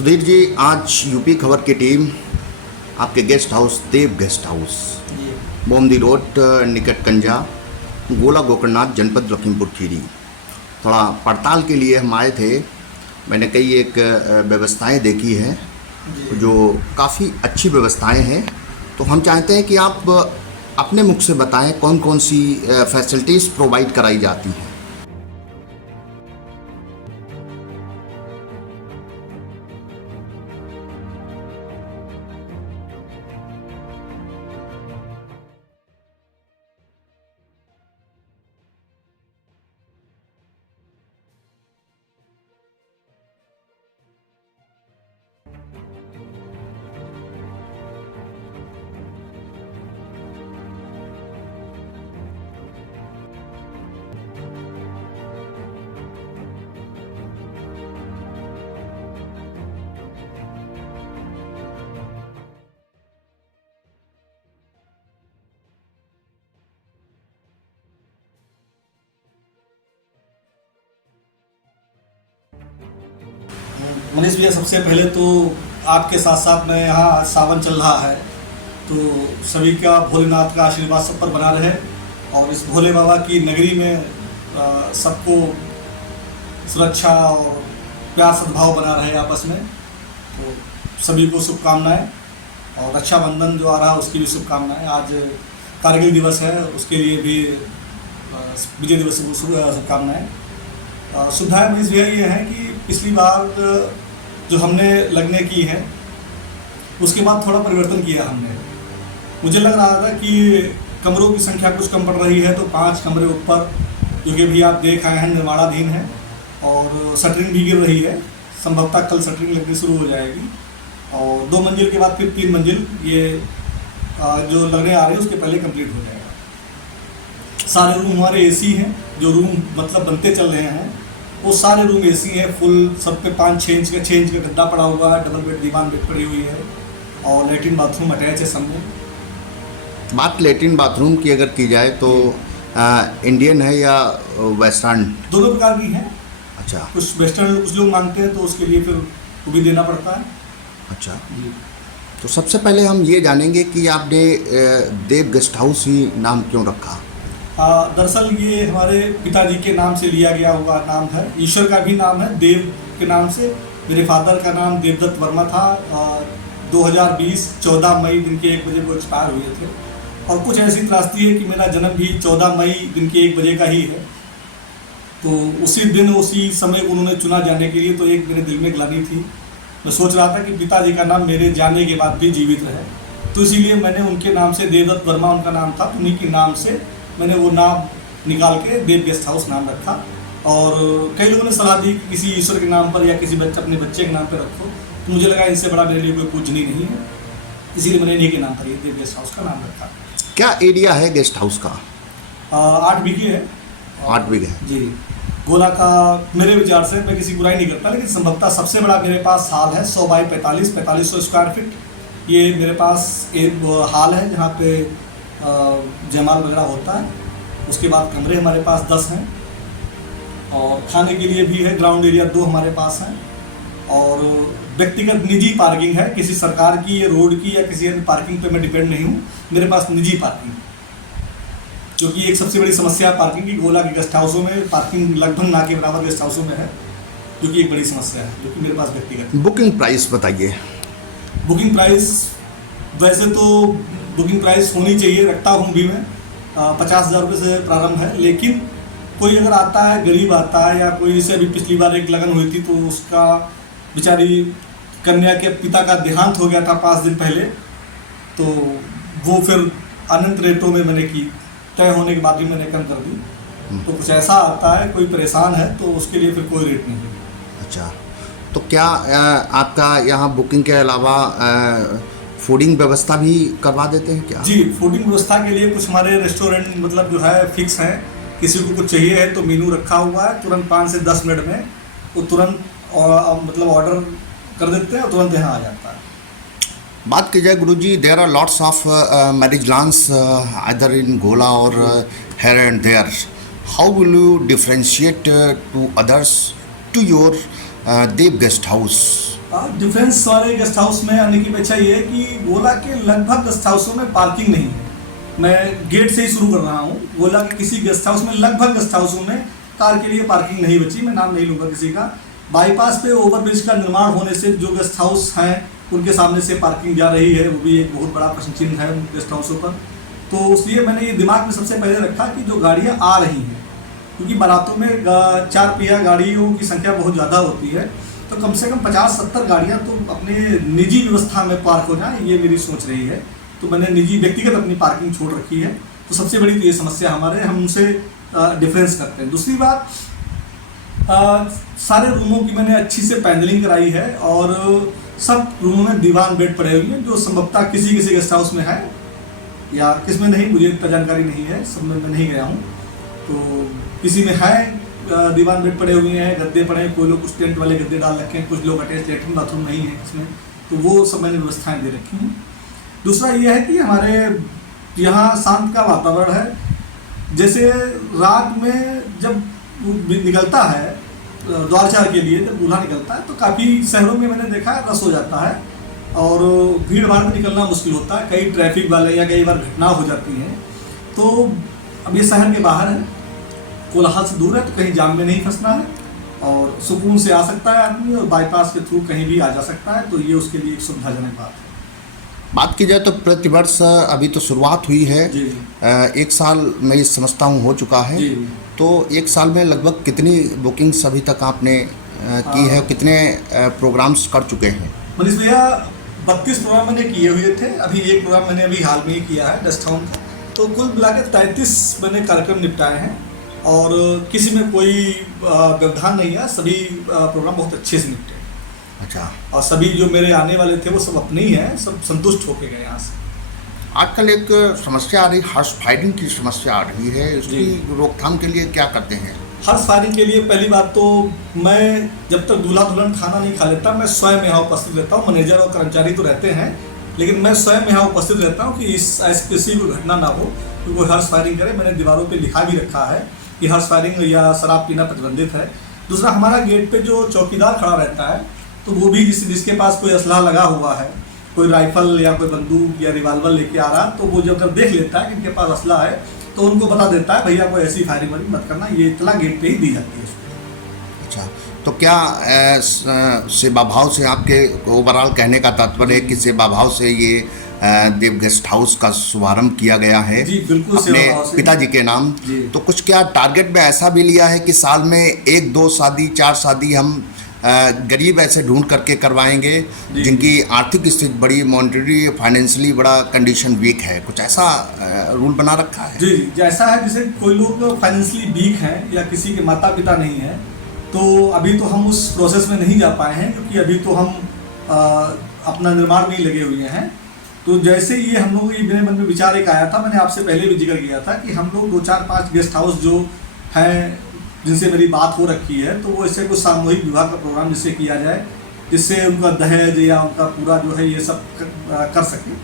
सुधीर जी, आज यूपी खबर की टीम आपके गेस्ट हाउस देव गेस्ट हाउस बोमदी रोड निकट कंजा गोला गोकर्णनाथ जनपद लखीमपुर खीरी थोड़ा पड़ताल के लिए हम आए थे। मैंने कई एक व्यवस्थाएं देखी हैं जो काफ़ी अच्छी व्यवस्थाएं हैं, तो हम चाहते हैं कि आप अपने मुख से बताएं कौन कौन सी फैसिलिटीज़ प्रोवाइड कराई जाती हैं। मनीष भैया, सबसे पहले तो आपके साथ साथ मैं यहाँ सावन चल रहा है तो सभी का भोलेनाथ का आशीर्वाद सब पर बना रहे और इस भोले बाबा की नगरी में सबको सुरक्षा और प्यार सद्भाव बना रहे आपस में। तो सभी को शुभकामनाएं और रक्षाबंधन जो आ रहा है उसकी भी शुभकामनाएं। आज कारगिल दिवस है, उसके लिए भी विजय दिवस की शुभकामनाएं। सुविधाएं मनीष भैया ये हैं कि पिछली बार जो हमने लगने की है उसके बाद थोड़ा परिवर्तन किया हमने। मुझे लग रहा था कि कमरों की संख्या कुछ कम पड़ रही है, तो 5 कमरे ऊपर जो कि भी आप देख आए हैं निर्माणाधीन है और शटरिंग भी गिर रही है। संभवतः कल शटरिंग लगनी शुरू हो जाएगी और 2 मंजिल के बाद फिर 3 मंजिल ये जो लगने आ रहे हैं उसके पहले कंप्लीट हो जाएगा। सारे रूम हमारे एसी हैं, जो रूम मतलब बनते चल रहे हैं वो सारे रूम एसी है फुल। सब पे 5-6 इंच का गद्दा पड़ा हुआ है, डबल बेड दीवान बेड पड़ी हुई है और लेटरिन बाथरूम अटैच है सब में। बात लेटरिन बाथरूम की अगर की जाए तो इंडियन है या वेस्टर्न? दोनों प्रकार की हैं। अच्छा, कुछ वेस्टर्न कुछ लोग मांगते हैं तो उसके लिए फिर वो भी देना पड़ता है। अच्छा जी। तो सबसे पहले हम ये जानेंगे कि आपने देव गेस्ट हाउस ही नाम क्यों रखा? दरअसल ये हमारे पिताजी के नाम से लिया गया हुआ नाम है। ईश्वर का भी नाम है देव के नाम से। मेरे फादर का नाम देवदत्त वर्मा था। 2020 14 मई दिन के 1 बजे को एक्सपायर हुए थे और कुछ ऐसी त्रासदी है कि मेरा जन्म भी 14 मई दिन के 1 बजे का ही है। तो उसी दिन उसी समय उन्होंने चुना जाने के लिए, तो एक मेरे दिल में ग्लानि थी। मैं सोच रहा था कि पिताजी का नाम मेरे जाने के बाद भी जीवित रहे, तो इसीलिए मैंने उनके नाम से देवदत्त वर्मा उनका नाम था, उन्हीं के नाम से मैंने वो नाम निकाल के देव गेस्ट हाउस नाम रखा। और कई लोगों ने सलाह दी कि किसी ईश्वर के नाम पर या किसी अपने बच्चे के नाम पर रखो, तो मुझे लगा इनसे बड़ा मेरे लिए कोई पूजनीय नहीं है, इसीलिए मैंने इन्हीं के नाम पर ये देव गेस्ट हाउस का नाम रखा। क्या एरिया है गेस्ट हाउस का? 8 बीघे है। 8 बीघे जी। गोला का मेरे विचार से, मैं किसी बुराई नहीं करता, लेकिन संभवतः सबसे बड़ा मेरे पास हाल है 100 बाई 4500 स्क्वायर फीट। ये मेरे पास एक हाल है जहाँ पे जयमाल वगैरह होता है। उसके बाद कमरे हमारे पास 10 हैं और खाने के लिए भी है। ग्राउंड एरिया 2 हमारे पास हैं और व्यक्तिगत निजी पार्किंग है। किसी सरकार की या रोड की या किसी अन्य पार्किंग पे मैं डिपेंड नहीं हूँ। मेरे पास निजी पार्किंग, क्योंकि एक सबसे बड़ी समस्या पार्किंग की गोला के गेस्ट हाउसों में पार्किंग लगभग ना के बराबर गेस्ट हाउसों में है, जो कि एक बड़ी समस्या है, जो कि मेरे पास व्यक्तिगत। बुकिंग प्राइस बताइए। बुकिंग प्राइस वैसे तो बुकिंग प्राइस होनी चाहिए, रखता हूँ भी मैं। 50,000 रुपये से प्रारंभ है, लेकिन कोई अगर आता है, गरीब आता है, या कोई से अभी पिछली बार एक लगन हुई थी तो उसका बेचारी कन्या के पिता का देहांत हो गया था 5 दिन पहले, तो वो फिर अनंत रेटों में मैंने की, तय होने के बाद भी मैंने कम कर दी। तो कुछ ऐसा आता है, कोई परेशान है तो उसके लिए फिर कोई रेट नहीं है। अच्छा, तो क्या आपका यहाँ बुकिंग के अलावा फूडिंग व्यवस्था भी करवा देते हैं क्या? जी, फूडिंग व्यवस्था के लिए कुछ हमारे रेस्टोरेंट मतलब जो है फिक्स हैं। किसी को कुछ चाहिए है तो मेनू रखा हुआ है, तुरंत 5 से 10 मिनट में वो तुरंत मतलब ऑर्डर कर देते हैं और तुरंत यहाँ आ जाता है। बात की जाए गुरुजी, there are lots of marriage lawns either in Gola or here and there. How will you differentiate to others to your Dev guest house? Defence वाले गेस्ट हाउस में आने की अपेक्षा ये है कि गोला के लगभग गेस्ट हाउसों में पार्किंग नहीं है। मैं गेट से ही शुरू कर रहा हूँ। गोला के किसी गेस्ट हाउस में, लगभग गेस्ट हाउसों में कार के लिए पार्किंग नहीं बची। मैं नाम नहीं लूँगा किसी का। बाईपास पे ओवरब्रिज का निर्माण होने से जो गेस्ट हाउस हैं उनके सामने से पार्किंग जा रही है, वो भी एक बहुत बड़ा प्रश्न चिन्ह है उन गेस्ट हाउसों पर। तो इसलिए मैंने ये दिमाग में सबसे पहले रखा कि जो गाड़ियाँ आ रही हैं, क्योंकि बारातों में 4 पहिया गाड़ियों की संख्या बहुत ज़्यादा होती है, तो कम से कम 50-70 गाड़ियाँ तो अपने निजी व्यवस्था में पार्क हो जाएं, ये मेरी सोच रही है। तो मैंने निजी व्यक्तिगत अपनी पार्किंग छोड़ रखी है। तो सबसे बड़ी तो ये समस्या हमारे, हम उनसे डिफरेंस करते हैं। दूसरी बात, सारे रूमों की मैंने अच्छी से पैनलिंग कराई है और सब रूमों में दीवान बेड पड़े हुए हैं, जो संभवतः किसी किसी गेस्ट हाउस में है या किस में नहीं, मुझे इतना जानकारी नहीं है, सब में मैं नहीं गया हूँ। तो किसी में है दीवान बेड पड़े हुए हैं, गद्दे पड़े हैं, कोई लोग कुछ टेंट वाले गद्दे डाल रखे हैं, कुछ लोग अटैच लेटरिन बाथरूम नहीं है इसमें, तो वो सब मैंने व्यवस्थाएं दे रखी हैं। दूसरा ये है कि हमारे यहाँ शांत का वातावरण है। जैसे रात में जब निकलता है द्वारचार के लिए, जब दूल्हा निकलता है तो काफ़ी शहरों में मैंने देखा है रश हो जाता है और भीड़ भाड़ में निकलना मुश्किल होता है। कई ट्रैफिक वाले या कई बार घटना हो जाती हैं। तो अब ये शहर के बाहर है, कोलाहल से दूर है, तो कहीं जाम में नहीं फंसना है और सुकून से आ सकता है आदमी और बाईपास के थ्रू कहीं भी आ जा सकता है। तो ये उसके लिए एक सुविधाजनक बात है। बात की जाए तो प्रतिवर्ष अभी तो शुरुआत हुई है, जी। 1 साल मैं ये समझता हूँ हो चुका है। जी। तो 1 साल में लगभग कितनी बुकिंग्स अभी तक आपने की है, कितने प्रोग्राम्स कर चुके हैं? मनीष भैया 32 प्रोग्राम मैंने किए हुए थे। अभी एक प्रोग्राम मैंने अभी हाल में ही किया है गेस्ट हाउस का। तो कुल मिला के 33 मैंने कार्यक्रम निपटाए हैं और किसी में कोई व्यवधान नहीं है। सभी प्रोग्राम बहुत अच्छे से निपटे। अच्छा। और सभी जो मेरे आने वाले थे वो सब अपने ही हैं, सब संतुष्ट होके गए यहाँ से। आजकल एक समस्या आ रही, हॉर्स फायरिंग की समस्या आ रही है, उसकी रोकथाम के लिए क्या करते हैं? हॉर्स फायरिंग के लिए पहली बात तो मैं जब तक दूल्हा दुल्हन खाना नहीं खा लेता, मैं स्वयं यहाँ उपस्थित रहता हूँ। मैनेजर और कर्मचारी तो रहते हैं, लेकिन मैं स्वयं यहाँ उपस्थित रहता हूँ कि किसी को घटना ना हो कि कोई हॉर्स फायरिंग करे। मैंने दीवारों पे लिखा भी रखा है कि हॉर्स फायरिंग या शराब पीना प्रतिबंधित है। दूसरा, हमारा गेट पे जो चौकीदार खड़ा रहता है, तो वो भी जिसके पास कोई असलाह लगा हुआ है, कोई राइफल या कोई बंदूक या रिवाल्वर लेके आ रहा, तो वो जब देख लेता है कि इनके पास असला है, तो उनको बता देता है भैया कोई ऐसी फायरिंग वायरिंग मत करना। ये इतला गेट पे ही दी जाती है। अच्छा, तो क्या सेवा भाव से, आपके ओवरऑल कहने का तात्पर्य है कि सेवा भाव से ये देव गेस्ट हाउस का शुभारंभ किया गया है? जी बिल्कुल, अपने पिताजी के नाम। तो कुछ क्या टारगेट में ऐसा भी लिया है कि साल में 1-2 शादी, 4 शादी हम गरीब ऐसे ढूंढ करके करवाएंगे जिनकी आर्थिक स्थिति बड़ी, मॉनिटरी फाइनेंशियली बड़ा कंडीशन वीक है, कुछ ऐसा रूल बना रखा है? जी, जैसा है जैसे कोई लोग फाइनेंशियली वीक हैं या किसी के माता पिता नहीं हैं, तो अभी तो हम उस प्रोसेस में नहीं जा पाए हैं, क्योंकि अभी तो हम अपना निर्माण में ही लगे हुए हैं। तो जैसे ये हम लोग, ये मेरे मन में विचार एक आया था, मैंने आपसे पहले भी जिक्र किया था कि हम लोग 2-4-5 गेस्ट हाउस जो हैं जिनसे मेरी बात हो रखी है, तो वो इससे कुछ सामूहिक विवाह का प्रोग्राम जिससे किया जाए, जिससे उनका दहेज या उनका पूरा जो है ये सब कर सके,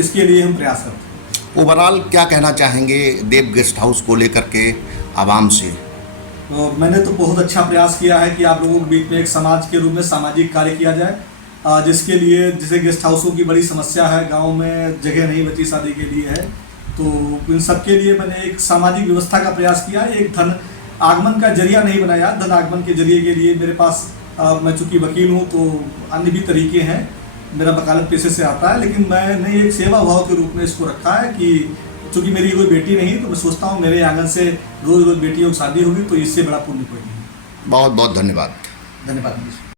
इसके लिए हम प्रयास करते हैं। ओवरऑल क्या कहना चाहेंगे देव गेस्ट हाउस को लेकर के आवाम से? तो मैंने तो बहुत अच्छा प्रयास किया है कि आप लोगों के बीच में एक समाज के रूप में सामाजिक कार्य किया जाए, जिसके लिए, जैसे गेस्ट हाउसों की बड़ी समस्या है, गाँव में जगह नहीं बची शादी के लिए है, तो इन सब के लिए मैंने एक सामाजिक व्यवस्था का प्रयास किया। एक धन आगमन का जरिया नहीं बनाया। धन आगमन के जरिए के लिए मेरे पास, मैं चूँकि वकील हूँ तो अन्य भी तरीके हैं, मेरा वकालत पेशे से आता है, लेकिन मैंने एक सेवा भाव के रूप में इसको रखा है कि चूँकि मेरी कोई बेटी नहीं, तो मैं सोचता हूँ मेरे आंगन से रोज़ रोज़ बेटियों की शादी होगी, तो इससे बड़ा पुण्य कोई नहीं। बहुत बहुत धन्यवाद। धन्यवाद।